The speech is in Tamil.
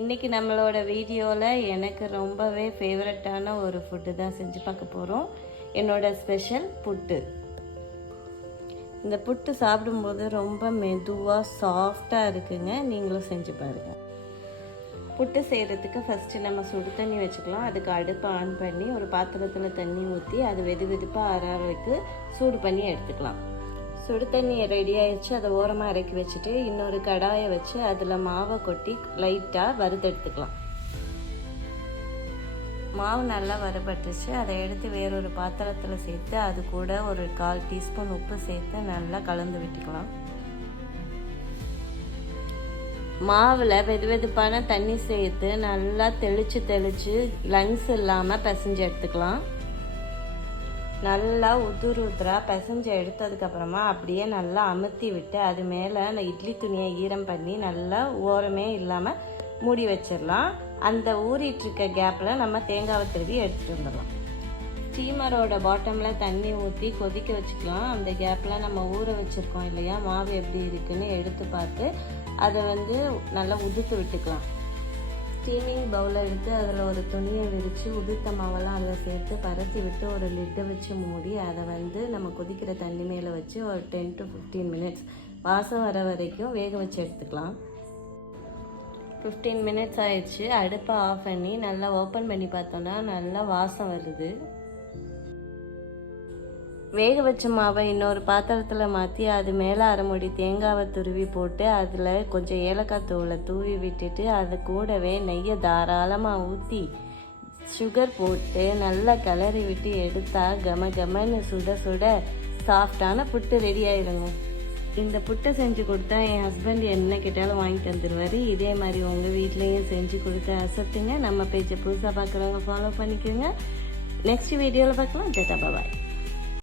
இன்றைக்கி நம்மளோட வீடியோவில் எனக்கு ரொம்பவே ஃபேவரட்டான ஒரு ஃபுட்டு தான் செஞ்சு பார்க்க போகிறோம். என்னோட ஸ்பெஷல் புட்டு. இந்த புட்டு சாப்பிடும்போது ரொம்ப மெதுவாக சாஃப்டாக இருக்குங்க. நீங்களும் செஞ்சு பாருங்கள். புட்டு செய்கிறதுக்கு ஃபஸ்ட்டு நம்ம சுடு தண்ணி வச்சுக்கலாம். அதுக்கு அடுப்பை ஆன் பண்ணி ஒரு பாத்திரத்தில் தண்ணி ஊற்றி அது வெது வெதுப்பாக ஆறாருக்கு சூடு பண்ணி எடுத்துக்கலாம். சுடு தண்ணி ரெடி ஆயிடுச்சு. அதை ஓரமாக இறக்கி வச்சுட்டு இன்னொரு கடாயை வச்சு அதில் மாவை கொட்டி லைட்டாக வறுத்தெடுத்துக்கலாம். மாவு நல்லா வறுபட்டுச்சு. அதை எடுத்து வேறொரு பாத்திரத்தில் சேர்த்து அது கூட ஒரு 1/4 டீஸ்பூன் உப்பு சேர்த்து நல்லா கலந்து விட்டுக்கலாம். மாவில் வெது வெதுப்பான தண்ணி சேர்த்து நல்லா தெளித்து லங்ஸ் இல்லாமல் பிசைஞ்சு எடுத்துக்கலாம். நல்லா உதுராக பிசைஞ்சு எடுத்ததுக்கப்புறமா அப்படியே நல்லா அமுத்தி விட்டு அது மேலே இட்லி துணியை ஈரம் பண்ணி நல்லா ஓரமே இல்லாமல் மூடி வச்சிடலாம். அந்த ஊறிட்டுருக்க கேப்பில் நம்ம தேங்காவை திருவி எடுத்துகிட்டு வந்துடலாம். ஸ்டீமரோட பாட்டமில் தண்ணி ஊற்றி கொதிக்க வச்சுக்கலாம். அந்த கேப்பில் நம்ம ஊற வச்சுருக்கோம் இல்லையா, மாவு எப்படி இருக்குன்னு எடுத்து பார்த்து அதை நல்லா உதுத்து விட்டுக்கலாம். ஸ்டீமிங் பவுலை எடுத்து அதில் ஒரு துணியை விரித்து உதிர்த்த மாவெல்லாம் அதில் சேர்த்து பரத்தி விட்டு ஒரு லிட்டை வச்சு மூடி அதை நம்ம கொதிக்கிற தண்ணி மேலே வச்சு ஒரு 10 to 15 மினிட்ஸ் வாசம் வர வரைக்கும் வேக வச்சு எடுத்துக்கலாம். 15 மினிட்ஸ் ஆயிடுச்சு. அடுப்பை ஆஃப் பண்ணி நல்லா ஓப்பன் பண்ணி பார்த்தோன்னா நல்லா வாசம் வருது. வேக வச்ச மாவை இன்னொரு பாத்திரத்தில் மாற்றி அது மேலே அரைமுடி தேங்காவை துருவி போட்டு அதில் கொஞ்சம் ஏலக்காய் தூளை தூவி விட்டுட்டு அது கூடவே நெய்யை தாராளமாக ஊற்றி சுகர் போட்டு நல்லா கிளறி விட்டு எடுத்தால் கமன்னு சுட சுட சாஃப்டான புட்டு ரெடி ஆயிடுங்க. இந்த புட்டை செஞ்சு கொடுத்தா என் ஹஸ்பண்ட் என்ன கேட்டாலும் வாங்கி தந்துடுவார். இதே மாதிரி உங்கள் வீட்லேயும் செஞ்சு கொடுத்து அசத்துங்க. நம்ம பேஜை புதுசாக பார்க்குறவங்க ஃபாலோ பண்ணிக்கோங்க. நெக்ஸ்ட் வீடியோவில் பார்க்கலாம். பாய்.